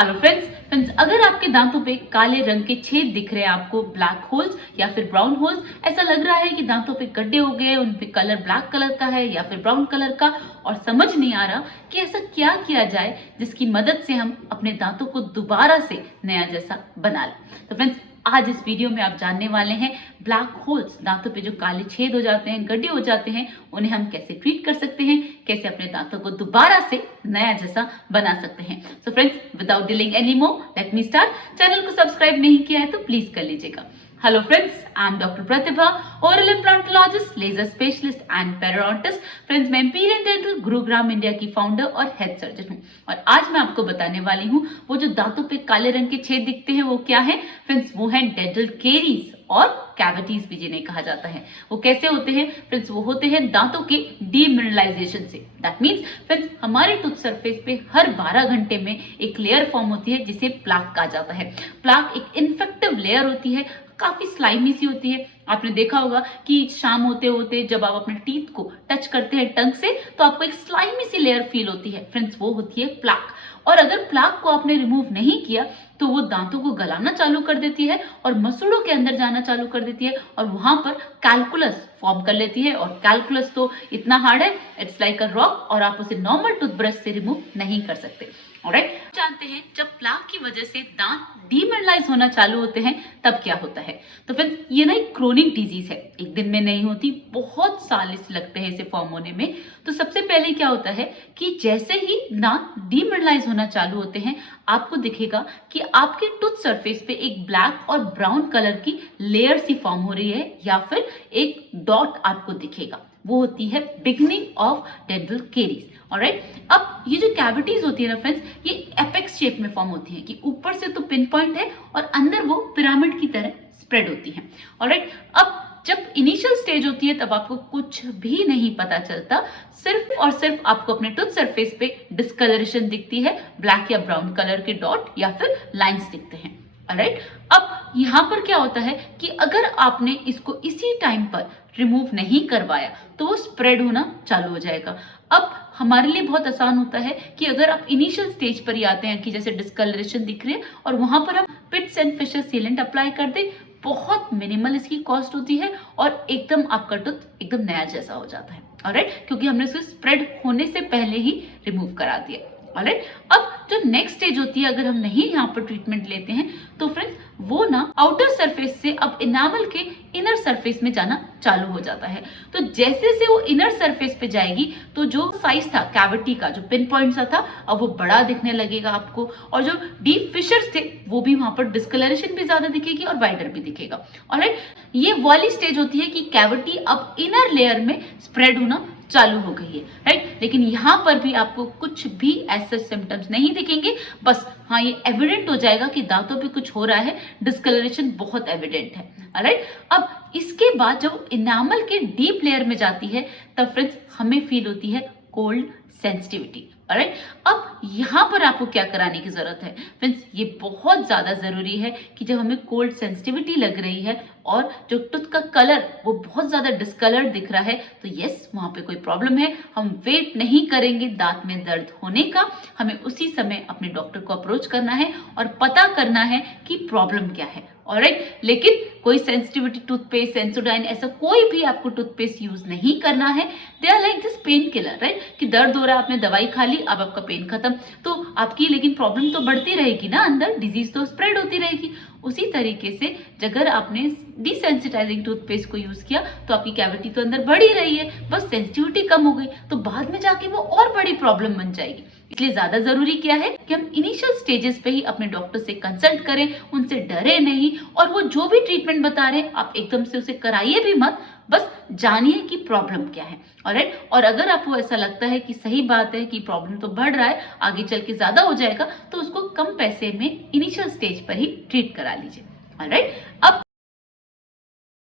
Hello friends, अगर आपके दांतों पे काले रंग के छेद दिख रहे हैं, आपको ब्लैक होल्स या फिर ब्राउन होल्स, ऐसा लग रहा है कि दांतों पे गड्ढे हो गए, उन पे कलर ब्लैक कलर का है या फिर ब्राउन कलर का, और समझ नहीं आ रहा कि ऐसा क्या किया जाए जिसकी मदद से हम अपने दांतों को दोबारा से नया जैसा बना लें। तो फ्रेंड्स, आज इस वीडियो में आप जानने वाले हैं ब्लैक होल्स, दांतों पे जो काले छेद हो जाते हैं, गड्ढे हो जाते हैं, उन्हें हम कैसे ट्रीट कर सकते हैं, कैसे अपने दांतों को दोबारा से नया जैसा बना सकते हैं। So friends, without delaying any more, let me start. Channel को सब्सक्राइब नहीं किया है तो प्लीज कर लीजिएगा। Hello friends, I am doctor Pratibha, oral implantologist, laser specialist and periodontist. Friends, मैं एम्पिरियल डेंटल गुरुग्राम इंडिया की फाउंडर और हेड सर्जन हूँ, और आज मैं आपको बताने वाली हूँ वो जो दांतों पे काले रंग के छेद दिखते हैं वो क्या है। फ्रेंड्स, वो है डेंटल केरीज और कैविटीज भी जिन्हें कहा जाता है। वो कैसे होते हैं फ्रेंड्स? वो होते हैं दांतों के डीमिनरलाइजेशन से। दैट मींस फ्रेंड्स, हमारे टूथ सरफेस पे हर 12 घंटे में एक लेयर फॉर्म होती है जिसे प्लाक कहा जाता है। प्लाक एक इन्फेक्टिव लेयर होती है, काफी स्लाइमी सी होती है। आपने देखा होगा कि शाम होते होते जब आप अपने टीथ को टच करते हैं टंग से, तो आपको एक स्लाइमी सी लेयर फील होती है। फ्रेंड्स, वो होती है प्लाक। और अगर प्लाक को आपने रिमूव नहीं किया तो वो दांतों को गलाना चालू कर देती है और मसूड़ों के अंदर जाना चालू कर देती है, और वहां पर कैलकुलस फॉर्म कर लेती है। और कैलकुलस तो इतना हार्ड है, इट्स लाइक अ रॉक, और आप उसे नॉर्मल टूथब्रश से रिमूव नहीं कर सकते। ऑलराइट, जानते हैं जब प्लाक की वजह से दांत डीमिनरलाइज होना चालू होते हैं तब क्या होता है। तो फ्रेंड्स, ये ना एक क्रोनिक डिजीज है, एक दिन में नहीं होती, बहुत साल इस लगते हैं इसे फॉर्म होने में। तो सबसे पहले क्या होता है कि जैसे ही दांत डीमिनरलाइज होना चालू होते हैं, आपको दिखेगा कि आपके टूथ सरफेस पे एक ब्लैक और ब्राउन कलर की लेयर सी फॉर्म हो रही है, या फिर एक डॉट आपको दिखेगा। वो होती है beginning of dental caries. Alright, अब ये जो कैविटीज होती है ना फ्रेंड्स, ये एपेक्स शेप में फॉर्म होती है कि ऊपर से तो पिन पॉइंट है और अंदर वो पिरामिड की तरह स्प्रेड होती है। ऑलराइट, अब जब इनिशियल स्टेज होती है तब आपको कुछ भी नहीं पता चलता, सिर्फ और सिर्फ आपको अपने टूथ सरफेस पे डिस्कलरेशन दिखती है, ब्लैक या ब्राउन कलर के डॉट या फिर लाइंस दिखते हैं। ऑलराइट, अब यहाँ पर क्या होता है कि अगर आपने इसको इसी टाइम पर रिमूव नहीं करवाया तो वो स्प्रेड होना चालू हो जाएगा। अब हमारे लिए बहुत आसान होता है कि अगर आप इनिशियल स्टेज पर ही आते हैं कि जैसे डिस्कलरेशन दिख रही है और वहां पर हम पिट्स एंड फिशर सीलेंट अप्लाई कर दें, बहुत मिनिमल इसकी कॉस्ट होती है और एकदम आपका टूथ एकदम नया जैसा हो जाता है। ऑलराइट, क्योंकि हमने इसे स्प्रेड होने से पहले ही रिमूव करा दिया। ऑलराइट, अब जो नेक्स्ट स्टेज होती है, अगर हम नहीं यहाँ पर ट्रीटमेंट लेते हैं तो फ्रेंड्स वो ना आउटर सरफेस से अब इनामल के इनर सरफेस में जाना चालू हो जाता है। तो जैसे से वो इनर सरफेस पे जाएगी तो जो साइज था कैविटी का, जो पिन पॉइंट सा था, अब वो बड़ा दिखने लगेगा आपको, और जो डीप फिशर्स थे वो भी वहां पर डिस्कलरेशन भी ज्यादा दिखेगी और वाइडर भी दिखेगा। ऑलराइट, ये वाली स्टेज होती है कि कैविटी अब इनर लेयर में स्प्रेड होना चालू हो गई है। राइट, लेकिन यहाँ पर भी आपको कुछ भी ऐसे सिम्टम्स नहीं दिखेंगे, बस हाँ ये एविडेंट हो जाएगा कि दांतों पे कुछ हो रहा है, डिस्कलरेशन बहुत एविडेंट है। ऑलराइट, अब इसके बाद जब इनामल के डीप लेयर में जाती है तब फ्रेंड्स हमें फील होती है कोल्ड सेंसिटिविटी। ऑलराइट, अब यहाँ पर आपको क्या कराने की जरूरत है फ्रेंड्स? ये बहुत ज्यादा जरूरी है कि जब हमें कोल्ड सेंसिटिविटी लग रही है और जो टूथ का कलर वो बहुत ज्यादा डिस्कलर्ड दिख रहा है, तो यस वहां पे कोई प्रॉब्लम है। हम वेट नहीं करेंगे दांत में दर्द होने का, हमें उसी समय अपने डॉक्टर को अप्रोच करना है और पता करना है कि प्रॉब्लम क्या है। ऑलराइट, लेकिन कोई सेंसिटिविटी टूथपेस्ट, सेंसोडाइन, ऐसा कोई भी आपको टूथपेस्ट यूज नहीं करना है। They are like this pain killer, right, कि दर्द हो रहा है, आपने दवाई खा ली, अब आपका पेन खत्म, तो आपकी लेकिन प्रॉब्लम तो बढ़ती रहेगी ना, अंदर डिजीज तो स्प्रेड होती रहेगी। उसी तरीके से अगर आपने डिसेंसिटाइजिंग टूथपेस्ट को यूज किया तो आपकी कैविटी तो अंदर बढ़ ही रही है, बस सेंसिटिविटी कम हो गई तो बाद में जाके वो और बड़ी प्रॉब्लम बन जाएगी। इसलिए ज्यादा जरूरी क्या है कि हम इनिशियल स्टेजेस पे ही अपने डॉक्टर से कंसल्ट करें, उनसे डरे नहीं, और वो जो भी ट्रीटमेंट बता रहे हैं आप एकदम से उसे कराइए भी मत, बस जानिए कि प्रॉब्लम क्या है। ऑलराइट, और अगर आपको ऐसा लगता है कि सही बात है कि प्रॉब्लम तो बढ़ रहा है, आगे चल के ज्यादा हो जाएगा, तो उसको कम पैसे में इनिशियल स्टेज पर ही ट्रीट करा लीजिए। ऑलराइट, अब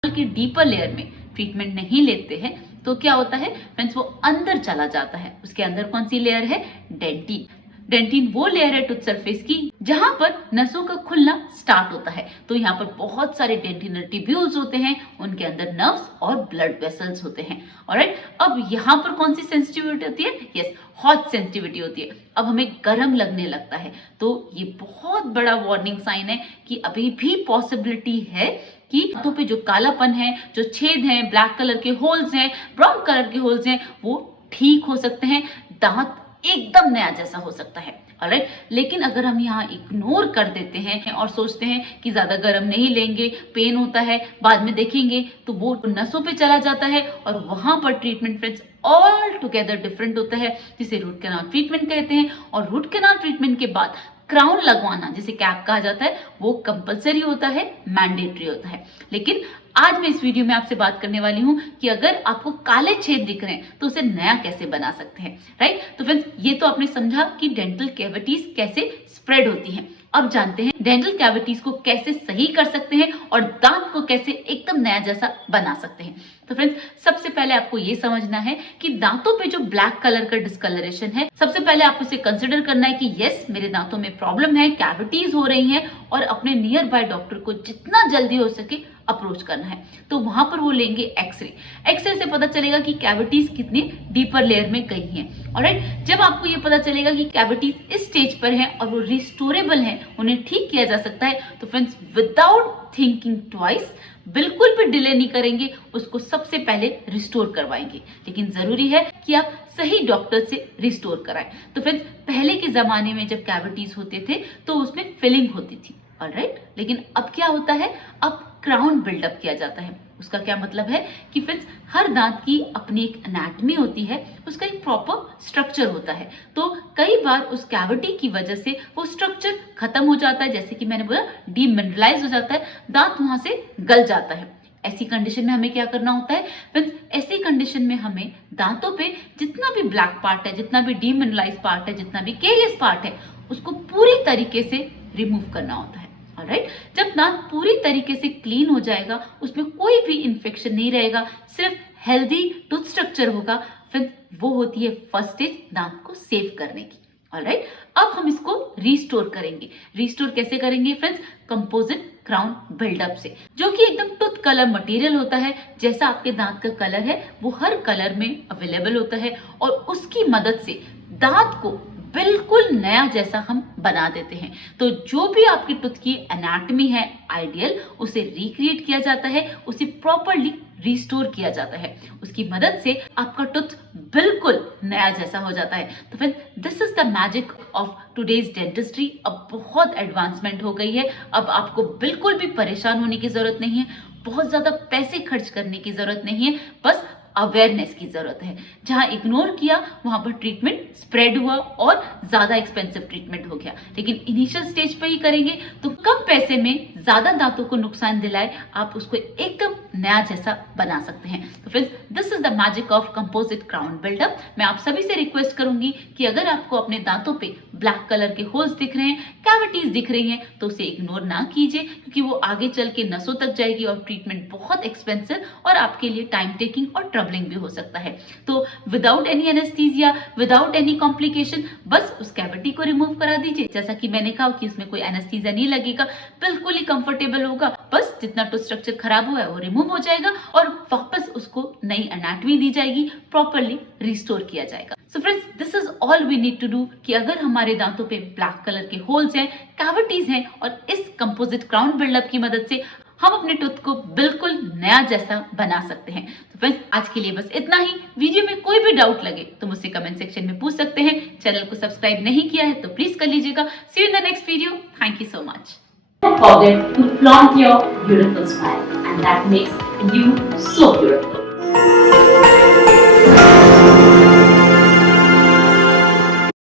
के डीपर लेयर में ट्रीटमेंट नहीं लेते हैं तो क्या होता है फ्रेंड्स? वो अंदर चला जाता है। उसके अंदर कौन सी लेयर है? डेंटिन। डेंटिन वो लेयर है टूथ सरफेस की जहां पर नसों का खुलना स्टार्ट होता है। तो यहाँ पर बहुत सारे डेंटिनल ट्यूब्यूल्स होते हैं, उनके अंदर नर्व्स और ब्लड वेसल्स होते हैं। ऑलराइट, अब यहाँ पर कौन सी सेंसिटिविटी होती है? यस, हॉट सेंसिटिविटी होती है। अब हमें गर्म लगने लगता है, तो ये बहुत बड़ा वार्निंग साइन है कि अभी भी पॉसिबिलिटी है कि दांतों पे जो कालापन है, जो छेद हैं, ब्लैक कलर के होल्स हैं, ब्राउन कलर के होल्स हैं, वो ठीक हो सकते हैं, दांत एकदम नया जैसा हो सकता है। ऑलराइट, लेकिन अगर हम यहाँ इग्नोर कर देते हैं और सोचते हैं कि ज्यादा गर्म नहीं लेंगे, पेन होता है, बाद में देखेंगे, तो वो नसों पे चला जाता है और वहां पर treatment friends all together different होता है, जिसे रूट कैनाल ट्रीटमेंट कहते हैं। और रूट कैनाल ट्रीटमेंट के बाद क्राउन लगवाना, जिसे कैप कहा जाता है, वो कंपलसरी होता है, मैंडेटरी होता है। लेकिन आज मैं इस वीडियो में आपसे बात करने वाली हूं कि अगर आपको काले छेद दिख रहे हैं तो उसे नया कैसे बना सकते हैं। राइट, तो फ्रेंड्स ये तो आपने समझा कि डेंटल कैविटीज कैसे स्प्रेड होती हैं। अब जानते हैं डेंटल कैविटीज को कैसे सही कर सकते हैं और दांत को कैसे एकदम नया जैसा बना सकते हैं। तो फ्रेंड्स सबसे पहले आपको ये समझना है कि दांतों पे जो ब्लैक कलर का डिस्कलरेशन है, सबसे पहले आपको इसे कंसिडर करना है कि यस, मेरे दांतों में प्रॉब्लम है, कैविटीज हो रही हैं, और अपने नियर बाय डॉक्टर को जितना जल्दी हो सके अप्रोच करना है। तो वहां पर वो लेंगे एक्सरे। एक्सरे से पता चलेगा कि कैविटीज कितनी डीपर लेयर में गई हैं। ऑलराइट, जब आपको ये पता चलेगा कि कैविटीज इस स्टेज पर हैं और वो रिस्टोरेबल हैं, उन्हें ठीक किया जा सकता है, तो फ्रेंड्स विदाउट थिंकिंग ट्वाइस, बिल्कुल भी डिले नहीं करेंगे, उसको सबसे पहले रिस्टोर करवाएंगे। लेकिन जरूरी है कि आप सही डॉक्टर से रिस्टोर कराएं। तो फ्रेंड्स पहले के जमाने में जब कैविटीज होते थे तो उसमें फिलिंग होती थी। ऑलराइट, लेकिन अब क्या होता है? अब क्राउन बिल्डअप किया जाता है। उसका क्या मतलब है कि फ्रेंड्स हर दांत की अपनी एक एनाटॉमी होती है, उसका एक प्रॉपर स्ट्रक्चर होता है। तो कई बार उस कैविटी की वजह से वो स्ट्रक्चर खत्म हो जाता है, जैसे कि मैंने बोला डीमिनरलाइज हो जाता है, दांत वहां से गल जाता है। ऐसी कंडीशन में हमें क्या करना होता है फ्रेंड्स? ऐसी कंडीशन में हमें दांतों पे जितना भी ब्लैक पार्ट है, जितना भी डीमिनरलाइज पार्ट है, जितना भी केरियस पार्ट है, उसको पूरी तरीके से रिमूव करना होता है। ऑलराइट, जब दांत पूरी तरीके से क्लीन हो जाएगा, उसमें कोई भी इंफेक्शन नहीं रहेगा, सिर्फ हेल्दी टूथ स्ट्रक्चर होगा, फिर वो होती है फर्स्ट स्टेज दांत को सेव करने की। ऑलराइट, अब हम इसको रिस्टोर करेंगे। रिस्टोर कैसे करेंगे फ्रेंड्स? कंपोजिट क्राउन बिल्डअप से, जो कि एकदम टूथ कलर मटेरियल होता है। जैसा आपके दांत का कलर है वो हर कलर में अवेलेबल होता है, और उसकी मदद से दांत को बिल्कुल नया जैसा हम बना देते हैं। तो जो भी आपकी टूथ की एनाटॉमी है आइडियल, उसे रिक्रिएट किया जाता है, उसे प्रॉपरली रिस्टोर किया जाता है। उसकी मदद से आपका टूथ बिल्कुल नया जैसा हो जाता है। तो फिर this is the magic of today's dentistry. अब बहुत एडवांसमेंट हो गई है, अब आपको बिल्कुल भी परेशान होने की जरूरत नहीं है, बहुत ज्यादा पैसे खर्च करने की जरूरत नहीं है, बस अवेयरनेस की जरूरत है। जहां इग्नोर किया वहां पर ट्रीटमेंट स्प्रेड हुआ और ज्यादा एक्सपेंसिव ट्रीटमेंट हो गया। लेकिन इनिशियल स्टेज पे ही करेंगे तो कम पैसे में ज्यादा दांतों को नुकसान दिलाए आप उसको एकदम नया जैसा बना सकते हैं। तो friends this is the magic of composite crown buildup. मैं आप सभी से रिक्वेस्ट करूंगी कि अगर आपको अपने दांतों पे ब्लैक कलर के होल्स दिख रहे हैं, कैविटीज दिख रही हैं, तो उसे इग्नोर ना कीजिए, क्योंकि वो आगे चल के नसों तक जाएगी और ट्रीटमेंट बहुत एक्सपेंसिव और आपके लिए टाइम टेकिंग और ट्रबलिंग भी हो सकता है। तो without any anaesthesia, without any complication, बस उस कैविटी को रिमूव करा दीजिए। जैसा कि मैंने कहा कि इसमें कोई एनेस्थीसिया नहीं लगेगा, बिल्कुल ही कंफर्टेबल होगा, बस जितना टूथ स्ट्रक्चर खराब हुआ है वो रिमूव हो जाएगा और वापस उसको नई एनाटॉमी दी जाएगी, प्रॉपरली रिस्टोर किया जाएगा। So friends this is all we need to do कि अगर हमारे दांतों पे ब्लैक कलर के होल्स हैं, कैविटीज हैं, और इस कंपोजिट क्राउन बिल्डअप की मदद से हम अपने टूथ को बिल्कुल नया जैसा बना सकते हैं। तो फ्रेंड्स आज के लिए बस इतना ही। वीडियो में कोई भी डाउट लगे तो मुझसे कमेंट सेक्शन में पूछ सकते हैं। चैनल को सब्सक्राइब नहीं किया है तो प्लीज कर लीजिएगा। See you in the next video. Thank you so much. Don't forget to flaunt your beautiful smile, and that makes you so beautiful.